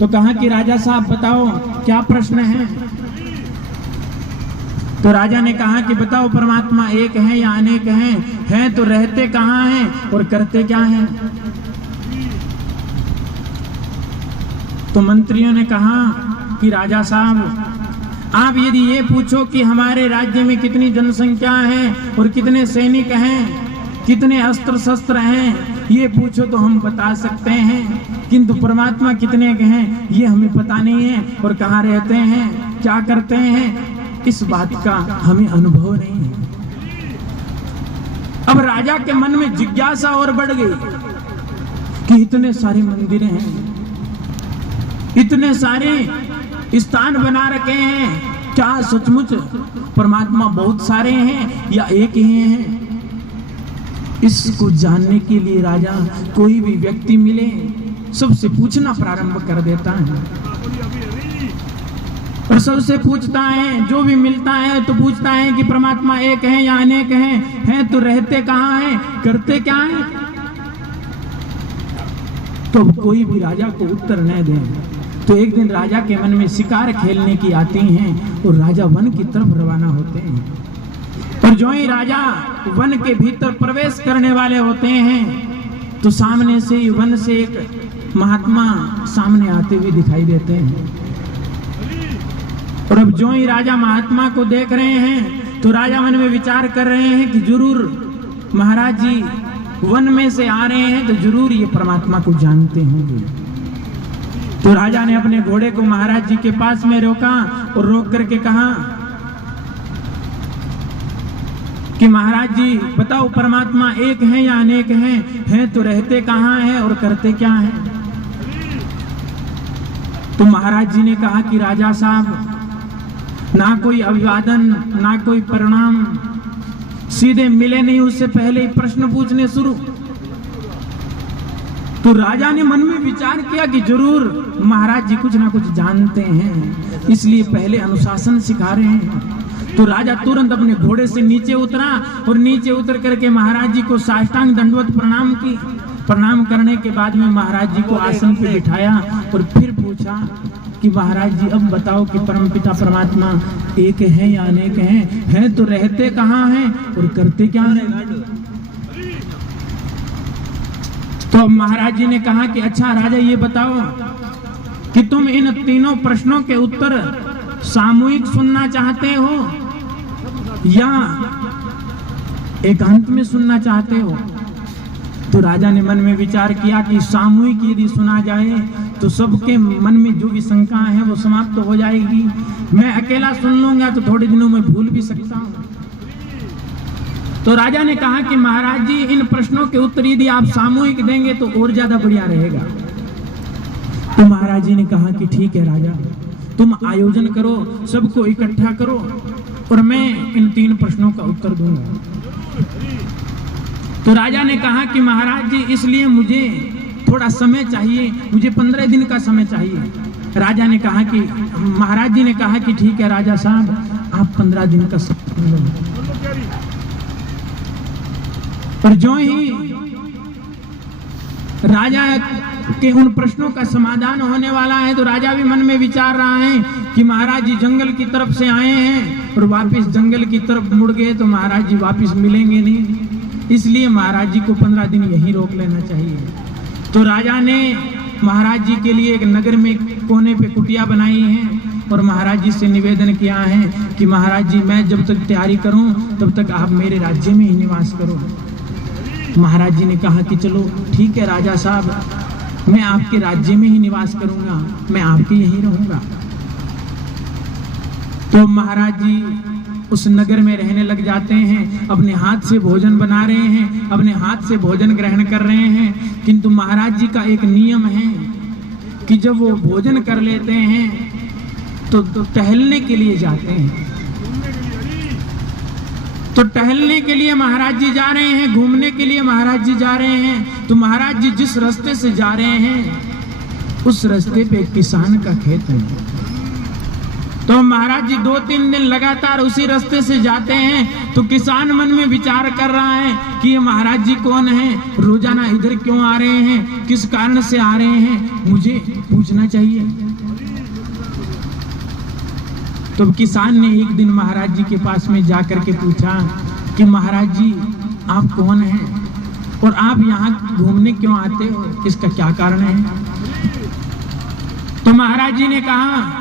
तो कहा कि राजा साहब बताओ क्या प्रश्न है। तो राजा ने कहा कि बताओ परमात्मा एक है या अनेक हैं तो रहते कहाँ हैं और करते क्या हैं। तो मंत्रियों ने कहा कि राजा साहब आप यदि ये पूछो कि हमारे राज्य में कितनी जनसंख्या है और कितने सैनिक हैं, कितने अस्त्र शस्त्र हैं, ये पूछो तो हम बता सकते हैं, किंतु परमात्मा कितने के हैं ये हमें पता नहीं है, और कहाँ रहते हैं, क्या करते हैं, इस बात का हमें अनुभव नहीं है। अब राजा के मन में जिज्ञासा और बढ़ गई कि इतने सारे मंदिर हैं, इतने सारे स्थान बना रखे हैं, क्या सचमुच परमात्मा बहुत सारे हैं या एक ही हैं। इसको जानने के लिए राजा कोई भी व्यक्ति मिले सबसे पूछना प्रारंभ कर देता है, और सबसे पूछता है, जो भी मिलता है तो पूछता है कि परमात्मा एक है या अनेक हैं तो रहते कहाँ हैं, करते क्या हैं। तो कोई भी राजा को उत्तर न दे तो एक दिन राजा के मन में शिकार खेलने की आती हैं और राजा वन की तरफ रवाना होते हैं। और जो ही राजा वन के भीतर प्रवेश करने वाले होते हैं तो सामने से वन से एक महात्मा सामने आते हुए दिखाई देते हैं। और अब जो ही राजा महात्मा को देख रहे हैं तो राजा मन में विचार कर रहे हैं कि जरूर महाराज जी वन में से आ रहे हैं तो जरूर ये परमात्मा को जानते होंगे। तो राजा ने अपने घोड़े को महाराज जी के पास में रोका और रोक करके कहा कि महाराज जी बताओ परमात्मा एक है या अनेक हैं तो रहते कहाँ हैं और करते क्या हैं। तो महाराज जी ने कहा कि राजा साहब ना कोई अभिवादन ना कोई प्रणाम, सीधे मिले नहीं उससे पहले ही प्रश्न पूछने शुरू। तो राजा ने मन में विचार किया कि जरूर महाराज जी कुछ ना कुछ जानते हैं, इसलिए पहले अनुशासन सिखा रहे हैं। तो राजा तुरंत अपने घोड़े से नीचे उतरा और नीचे उतर करके महाराज जी को साष्टांग दंडवत प्रणाम की। प्रणाम करने के बाद में महाराज जी को आसन पे बिठाया और फिर पूछा कि महाराज जी अब बताओ कि परमपिता परमात्मा एक है या अनेक हैं तो रहते कहाँ हैं और करते क्या हैं। तो महाराज जी ने कहा कि अच्छा राजा ये बताओ कि तुम इन तीनों प्रश्नों के उत्तर सामूहिक सुनना चाहते हो या एकांत में सुनना चाहते हो। तो राजा ने मन में विचार किया कि सामूहिक यदि सुना जाए तो सबके मन में जो भी शंका है वो समाप्त हो जाएगी, मैं अकेला सुन लूंगा तो थोड़े दिनों में भूल भी सकता हूँ। तो राजा ने कहा कि महाराज जी इन प्रश्नों के उत्तर यदि आप सामूहिक देंगे तो और ज्यादा बढ़िया रहेगा। तो महाराज जी ने कहा कि ठीक है राजा, तुम आयोजन करो, सबको इकट्ठा करो और मैं इन 3 प्रश्नों का उत्तर दूंगा। तो राजा ने कहा कि महाराज जी इसलिए मुझे थोड़ा समय चाहिए, मुझे 15 दिन का समय चाहिए। राजा ने कहा कि महाराज जी ने कहा कि ठीक है राजा साहब आप 15 दिन का समय लो। और जो ही राजा के उन प्रश्नों का समाधान होने वाला है तो राजा भी मन में विचार रहा है कि महाराज जी जंगल की तरफ से आए हैं और वापस जंगल की तरफ मुड़ गए तो महाराज जी वापस मिलेंगे नहीं, इसलिए महाराज जी को 15 दिन यहीं रोक लेना चाहिए। तो राजा ने महाराज जी के लिए एक नगर में कोने पे कुटिया बनाई है और महाराज जी से निवेदन किया है कि महाराज जी मैं जब तक तैयारी करूं तब तक आप मेरे राज्य में ही निवास करो। महाराज जी ने कहा कि चलो ठीक है राजा साहब, मैं आपके राज्य में ही निवास करूंगा, मैं आपके यहीं रहूंगा। तो महाराज जी उस नगर में रहने लग जाते हैं, अपने हाथ से भोजन बना रहे हैं, अपने हाथ से भोजन ग्रहण कर रहे हैं। किंतु महाराज जी का एक नियम है कि जब वो भोजन कर लेते हैं तो टहलने के लिए जाते हैं। तो टहलने के लिए महाराज जी जा रहे हैं, घूमने के लिए महाराज जी जा रहे हैं। तो महाराज जी जिस रास्ते से जा रहे हैं उस रास्ते पे एक किसान का खेत है। तो महाराज जी 2-3 दिन लगातार उसी रास्ते से जाते हैं। तो किसान मन में विचार कर रहा है कि ये महाराज जी कौन है, रोजाना इधर क्यों आ रहे हैं, किस कारण से आ रहे हैं, मुझे पूछना चाहिए। तो किसान ने एक दिन महाराज जी के पास में जाकर के पूछा कि महाराज जी आप कौन हैं और आप यहाँ घूमने क्यों आते हो, इसका क्या कारण है। तो महाराज जी ने कहा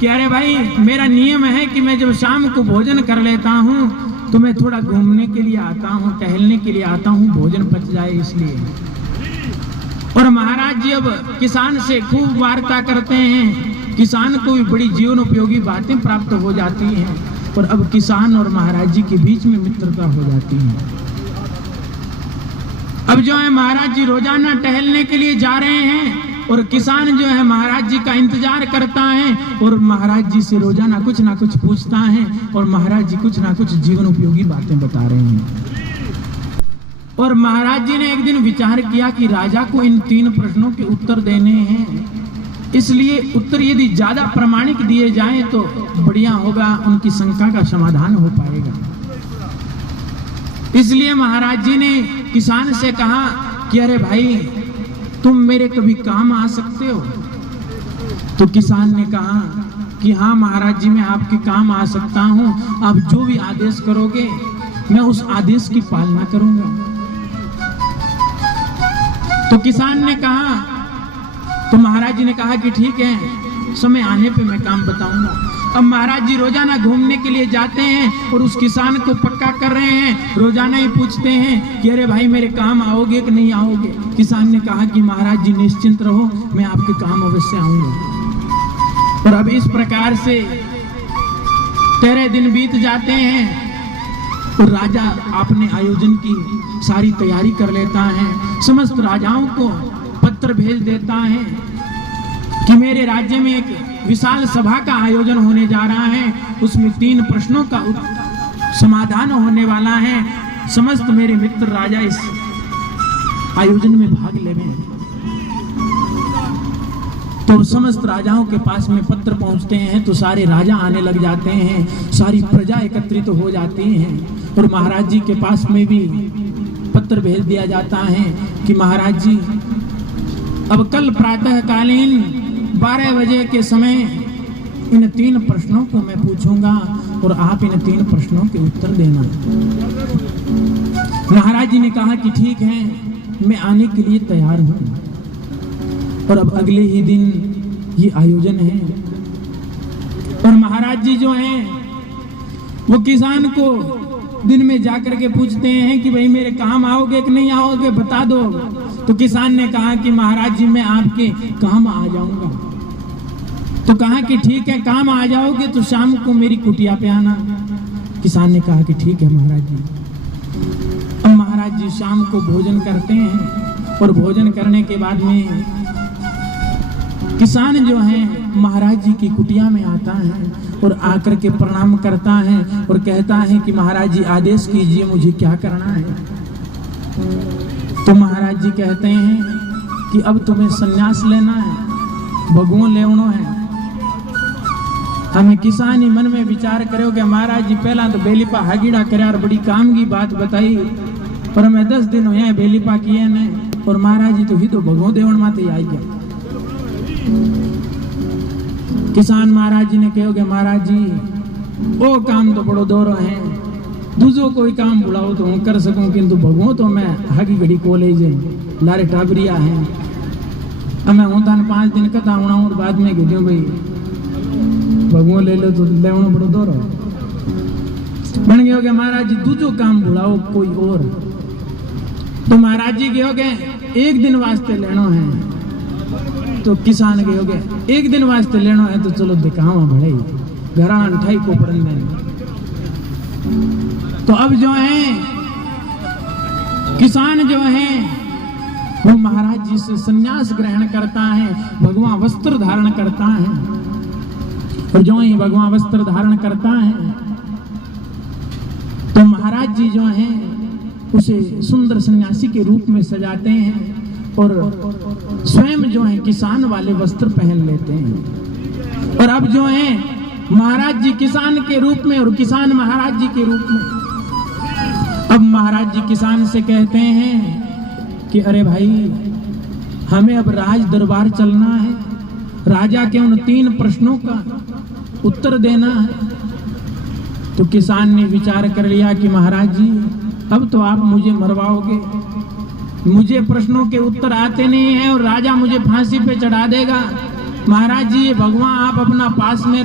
कि अरे भाई, मेरा नियम है कि मैं जब शाम को भोजन कर लेता हूँ तो मैं थोड़ा घूमने के लिए आता हूँ, टहलने के लिए आता हूँ, भोजन पच जाए इसलिए। और महाराज जी अब किसान से खूब वार्ता करते हैं, किसान को भी बड़ी जीवन उपयोगी बातें प्राप्त हो जाती हैं और अब किसान और महाराज जी के बीच में मित्रता हो जाती है। अब जो है महाराज जी रोजाना टहलने के लिए जा रहे हैं और किसान जो है महाराज जी का इंतजार करता है और महाराज जी से रोजाना कुछ ना कुछ पूछता है और महाराज जी कुछ ना कुछ जीवन उपयोगी बातें बता रहे हैं। और महाराज जी ने एक दिन विचार किया कि राजा को इन 3 प्रश्नों के उत्तर देने हैं, इसलिए उत्तर यदि ज्यादा प्रामाणिक दिए जाएं तो बढ़िया होगा, उनकी शंका का समाधान हो पाएगा। इसलिए महाराज जी ने किसान से कहा कि अरे भाई, तुम मेरे कभी काम आ सकते हो। तो किसान ने कहा कि हाँ महाराज जी, मैं आपके काम आ सकता हूँ, आप जो भी आदेश करोगे मैं उस आदेश की पालना करूंगा। तो किसान ने कहा, तो महाराज जी ने कहा कि ठीक है, समय आने पे मैं काम बताऊंगा। अब महाराज जी रोजाना घूमने के लिए जाते हैं और उस किसान को पक्का कर रहे हैं, रोजाना ही पूछते हैं कि अरे भाई, मेरे काम आओगे कि नहीं आओगे। किसान ने कहा कि महाराज जी निश्चिंत रहो, मैं आपके काम अवश्य आऊंगा। और अब इस प्रकार से 13 दिन बीत जाते हैं और राजा अपने आयोजन की सारी तैयारी कर लेता है, समस्त राजाओं को पत्र भेज देता है कि मेरे राज्य में एक विशाल सभा का आयोजन होने जा रहा है, उसमें 3 प्रश्नों का समाधान होने वाला है, समस्त मेरे मित्र राजा इस आयोजन में भाग लेंगे। तो समस्त राजाओं के पास में पत्र पहुंचते हैं तो सारे राजा आने लग जाते हैं, सारी प्रजा एकत्रित हो जाती है और महाराज जी के पास में भी पत्र भेज दिया जाता है कि महाराज जी, अब कल प्रातःकालीन 12 बजे के समय इन 3 प्रश्नों को मैं पूछूंगा और आप इन 3 प्रश्नों के उत्तर देना। महाराज जी ने कहा कि ठीक है, मैं आने के लिए तैयार हूं। और अब अगले ही दिन ये आयोजन है और महाराज जी जो हैं वो किसान को दिन में जाकर के पूछते हैं कि भाई, मेरे काम आओगे कि नहीं आओगे, बता दो। तो किसान ने कहा कि महाराज जी, मैं आपके काम आ जाऊंगा। तो कहा कि ठीक है, काम आ जाओगे तो शाम को मेरी कुटिया पे आना। किसान ने कहा कि ठीक है महाराज जी। अब महाराज जी शाम को भोजन करते हैं और भोजन करने के बाद में किसान जो है महाराज जी की कुटिया में आता है और आकर के प्रणाम करता है और कहता है कि महाराज जी आदेश कीजिए, मुझे क्या करना है। तो महाराज जी कहते हैं कि अब तुम्हें संन्यास लेना है, भगवान लेवनो है। हमें किसान ही मन में विचार करोगे, महाराज जी पहला तो बेलीपा हागीड़ा करे और बड़ी काम की बात बताई, पर मैं 10 दिन हुए बेलीपा किए ने और महाराज जी तो ही तो भगवान देवण माते आई गया। किसान महाराज जी ने कहोगे, महाराज जी वो काम तो बड़ो दोरो है, दूसरो कोई काम बुलाओ तो कर सकूं, किंतु भगवान तो मैं हागी घड़ी कॉलेज है, लारे टाबरिया है, अब मैं होता 5 दिन कथा होना और बाद में कह दूं भाई भगवान ले लो तो लेवनो बड़ो दोरो बन गए। महाराज जी दूसरो काम बुलाओ कोई और। तो महाराज जी कहोगे 1 दिन वास्ते लेनो है। तो किसान कहोगे 1 दिन वास्ते लेनो है तो चलो दिखावा भड़े घरा अंठाई को पड़न। तो अब जो है किसान जो है वो महाराज जी से संन्यास ग्रहण करता है, भगवान वस्त्र धारण करता है। और जो ही भगवान वस्त्र धारण करता है तो महाराज जी जो है उसे सुंदर सन्यासी के रूप में सजाते हैं और स्वयं जो है किसान वाले वस्त्र पहन लेते हैं। और अब जो है महाराज जी किसान के रूप में और किसान महाराज जी के रूप में। अब महाराज जी किसान से कहते हैं कि अरे भाई, हमें अब राज दरबार चलना है, राजा के उन 3 प्रश्नों का उत्तर देना है। तो किसान ने विचार कर लिया कि महाराज जी, अब तो आप मुझे मरवाओगे, मुझे प्रश्नों के उत्तर आते नहीं हैं और राजा मुझे फांसी पे चढ़ा देगा। महाराज जी, ये भगवान आप अपना पास में